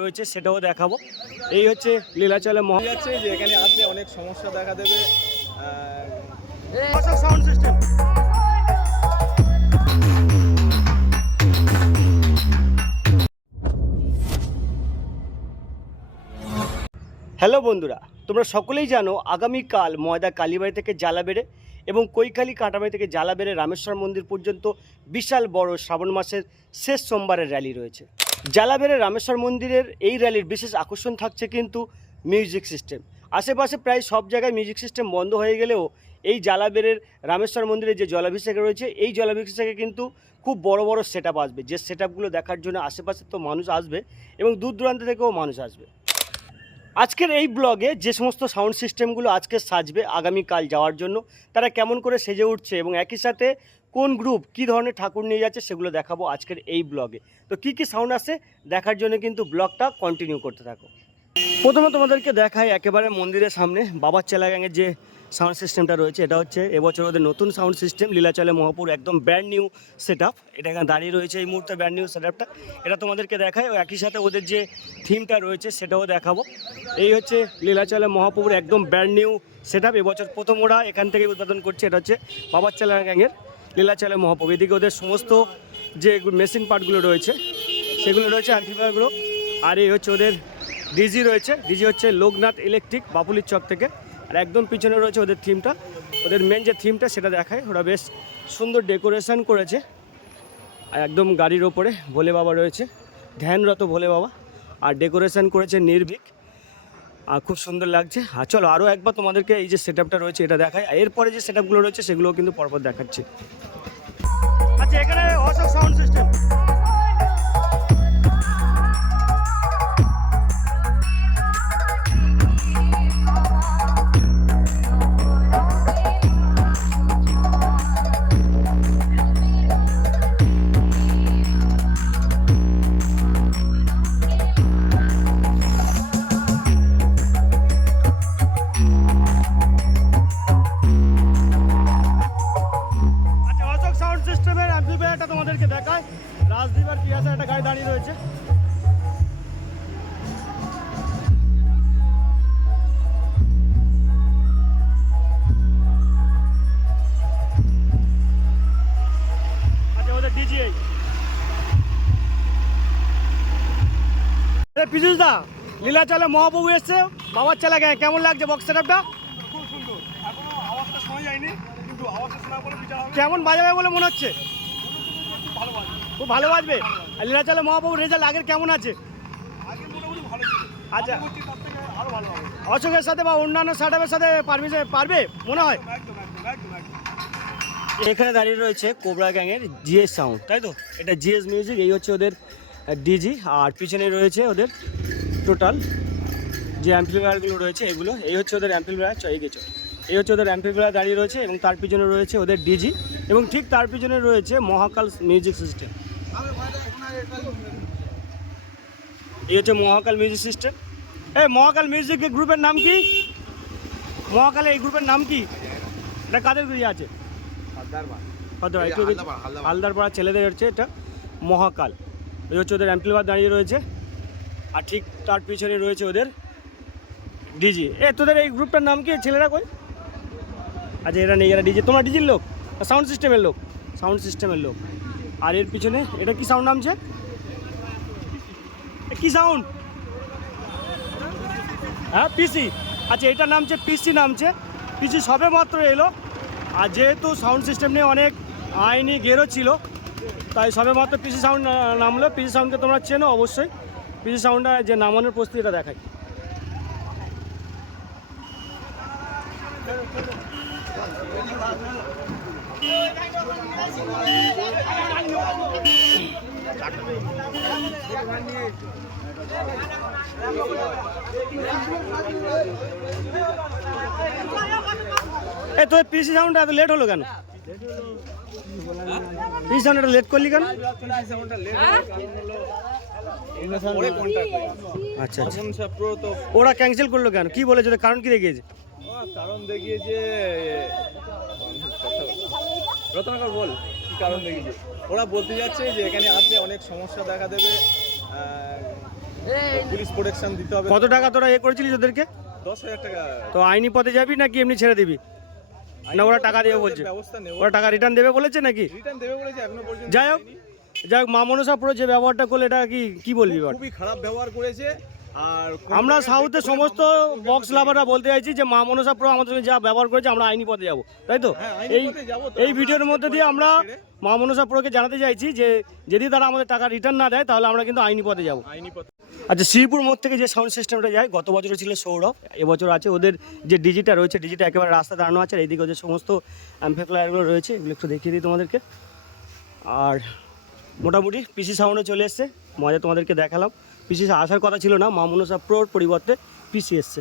রয়েছে সেটাও দেখাবো। এই হচ্ছে লীলাচলে মহা দেখা যাচ্ছে যে এখানে আসলে অনেক সমস্যা দেখা দেবে। সাউন্ড সিস্টেম হ্যালো বন্ধুরা তোমরা সকলেই জানো আগামীকাল ময়দা কালীবাড়ি থেকে জালাবেড়ে এবং কৈখালি কাটাবাড়ি থেকে জালাবেড়ে রামেশ্বর মন্দির পর্যন্ত বিশাল বড় শ্রাবণ মাসের শেষ সোমবারের র্যালি রয়েছে। জালাবেড়ে রামেশ্বর মন্দিরের এই র্যালির বিশেষ আকর্ষণ থাকছে কিন্তু মিউজিক সিস্টেম। আশেপাশে প্রায় সব জায়গায় মিউজিক সিস্টেম বন্ধ হয়ে গেলেও এই জালাবেড়ের রামেশ্বর মন্দিরে যে জলাভিষেক রয়েছে, এই জলাভিষেকে কিন্তু খুব বড় বড় সেট আসবে। যে সেট দেখার জন্য আশেপাশে তো মানুষ আসবে এবং দূর দূরান্ত থেকেও মানুষ আসবে। আজকের এই ব্লগে যে সমস্ত সাউন্ড সিস্টেমগুলো আজকে সাজবে আগামীকাল যাওয়ার জন্য, তারা কেমন করে সেজে উঠছে এবং একই সাথে কোন গ্রুপ কি ধরনের ঠাকুর নিয়ে যাচ্ছে সেগুলো দেখাবো আজকের এই ব্লগে। তো কি কি সাউন্ড আসে দেখার জন্য কিন্তু ব্লগটা কন্টিনিউ করতে থাকো। প্রথমে তোমাদেরকে দেখাই একেবারে মন্দিরের সামনে, বাবার চেলা গ্যাংয়ের যে সাউন্ড সিস্টেমটা রয়েছে, এটা হচ্ছে এবছর ওদের নতুন সাউন্ড সিস্টেম লীলাচলে মহাপুর একদম ব্র্যান্ড নিউ সেট আপ এটা এখানে দাঁড়িয়ে রয়েছে এই মুহূর্তে ব্র্যান্ড নিউ সেট আপটা এটা তোমাদেরকে দেখায় ও একই সাথে ওদের যে থিমটা রয়েছে, সেটাও দেখাবো। এই হচ্ছে লীলাচলে মহাপুর একদম ব্র্যান্ড নিউ সেট আপ এবছর প্রথম ওরা এখান থেকে উদ্বোধন করছে, এটা হচ্ছে বাবার চেলা গ্যাংয়ের লীলাচলে মহাপুর। এদিকে ওদের সমস্ত যে মেশিন পার্টগুলো রয়েছে, সেগুলো রয়েছে অ্যাম্পিফায়ারগুলো আর এই হচ্ছে ওদের ডিজি রয়েছে। ডিজি হচ্ছে লোকনাথ ইলেকট্রিক বাপুলির চক থেকে। আর একদম পিছনে রয়েছে ওদের থিমটা। ওদের মেন যে থিমটা সেটা দেখায়। ওরা বেশ সুন্দর ডেকোরেশন করেছে। আর একদম গাড়ির ওপরে ভোলে বাবা রয়েছে। ধ্যানরত ভোলে বাবা। আর ডেকোরেশন করেছে নির্ভীক। আর খুব সুন্দর লাগছে। আর চলো আরও একবার তোমাদেরকে এই যে সেট রয়েছে এটা দেখায় আর এরপরে যে সেট রয়েছে সেগুলোও কিন্তু পরপর দেখাচ্ছি। আচ্ছা এখানে অশোক সাউন্ড সিস্টেম তোমাদেরকে দেখায়। রাজদীপ আর পিয়াসা একটা গাড়ি দাঁড়িয়ে রয়েছে। আচ্ছা পিজুস দা লীলাচলে মহাপ্রভু এসছে। বাবার চালা কেমন লাগছে বক্স সেটআপটা খুব সুন্দর। এখনও আওয়াজটা শোনা যায়নি কিন্তু আওয়াজটা শোনা পরে বিচার হবে। কেমন বাজাবে বলে মনে হচ্ছে? খুব ভালো বাজবে। আর লীলাচলে মহাপ্রভু রেজাল্ট আগের কেমন আছে? আগে মোটামুটি ভালো ছিল। আচ্ছা। পরবর্তী তার থেকে আরও ভালো হবে। অশোকের সাথে বা অন্যান্য সাটাপের সাথে পারমিশন পারবে মনে হয়? এখানে দাঁড়িয়ে রয়েছে কোবরা গ্যাংয়ের জিএস সাউন্ড তাই তো? এটা জিএস মিউজিক এই হচ্ছে ওদের ডিজি আর পিছনে রয়েছে ওদের টোটাল যে অ্যাম্পলিফায়ারগুলো রয়েছে এগুলো এই হচ্ছে ওদের অ্যাম্পলিফায়ার চয়ে গেছে এই হচ্ছে ওদের অ্যাম্পলিফায়ার দাঁড়িয়ে রয়েছে এবং তার পিছনে রয়েছে ওদের ডিজি এবং ঠিক তার পিছনে রয়েছে মহাকাল মিউজিক সিস্টেম এই হচ্ছে মহাকাল মিউজিক সিস্টেম এই মহাকাল মিউজিক গ্রুপের নাম কি? মহাকালের এই গ্রুপের নাম কি? এটা কাদের ইয়ে আছে? হালদারপাড়া। ছেলেদের হচ্ছে এটা মহাকাল। এই হচ্ছে ওদের অ্যাম্পলিফায়ার দাঁড়িয়ে রয়েছে। আর ঠিক তার পিছনে রয়েছে ওদের ডিজি এ তোদের এই গ্রুপটার নাম কি? ছেলেরা কই? আচ্ছা এরা নেই, এরা ডিজে। তোমরা ডিজির লোক? সাউন্ড সিস্টেমের লোক। সাউন্ড সিস্টেমের লোক। আর এর পিছনে, এটা কি সাউন্ড নামছে? কি সাউন্ড হ্যাঁ পিসি আচ্ছা এটা নামছে পিসি নামছে। পিসি সবে মাত্র এলো। আর যেহেতু সাউন্ড সিস্টেম নিয়ে অনেক আইনি গেরো ছিল, তাই সবে মাত্র পিসি সাউন্ড নামলো। পিসি সাউন্ডকে তোমরা চেনো অবশ্যই। পিসি সাউন্ডটা যে নামানোর প্রস্তুতিটা দেখায় এ, তোর পিসি সাউন্ডটা এত লেট হলো কেন? পিসি সাউন্ড এটা লেট করলি কেন? আচ্ছা আচ্ছা। ওরা ক্যান্সেল করল কেন? কি বলেছে? ওদের কারণ কি দেখিয়েছে? কারণ দেখিয়েছে রত্নাকর বল কি কারণ দেখিয়েছে ওরা বলতে যাচ্ছে যে এখানে আসলে অনেক সমস্যা দেখা দেবে পুলিশ প্রোটেকশন দিতে হবে। কত টাকা তোরা এ করেছিলিস ওদেরকে? দশ হাজার টাকা। তো আইনি পথে যাবি নাকি এমনি ছেড়ে দিবি? না ওরা টাকা দেবে বলছে। ব্যবস্থা ওরা টাকা রিটার্ন দেবে বলেছে নাকি? রিটার্ন দেবে বলেছে এখনও পর্যন্ত যাই হোক যাই হোক মা মনসা পুরো যে ব্যবহারটা করলে এটা কি কি বলবি এবার? খুবই খারাপ ব্যবহার করেছে। আর আমরা সাউথের সমস্ত বক্স লাভাররা বলতে চাইছি যে মা মনসা পুরো আমাদের সঙ্গে যা ব্যবহার করেছে আমরা আইনি পথে যাব তাই তো? হ্যাঁ, এই যাব এই ভিডিওর মধ্যে দিয়ে আমরা মা মনসা পুরোকে জানাতে চাইছি যে যদি তারা আমাদের টাকা রিটার্ন না দেয় তাহলে আমরা কিন্তু আইনি পথে যাব। আইনি পথে। আচ্ছা শ্রীপুর মোড় থেকে যে সাউন্ড সিস্টেমটা যায় গত বছর ছিল সৌরভ এবছর আছে ওদের যে ডিজিটা রয়েছে ডিজিটা একেবারে রাস্তা দাঁড়ানো আছে আর এইদিকে ওদের সমস্ত অ্যাম্পেফ্লায়ারগুলো রয়েছে এগুলো একটু দেখিয়ে দিই তোমাদেরকে। আর মোটামুটি পিসি সাউন্ডে চলে এসছে মজা তোমাদেরকে দেখালাম। পিসি আসার কথা ছিল না মামুনুসা প্রোর পরিবর্তে পিসি এসছে।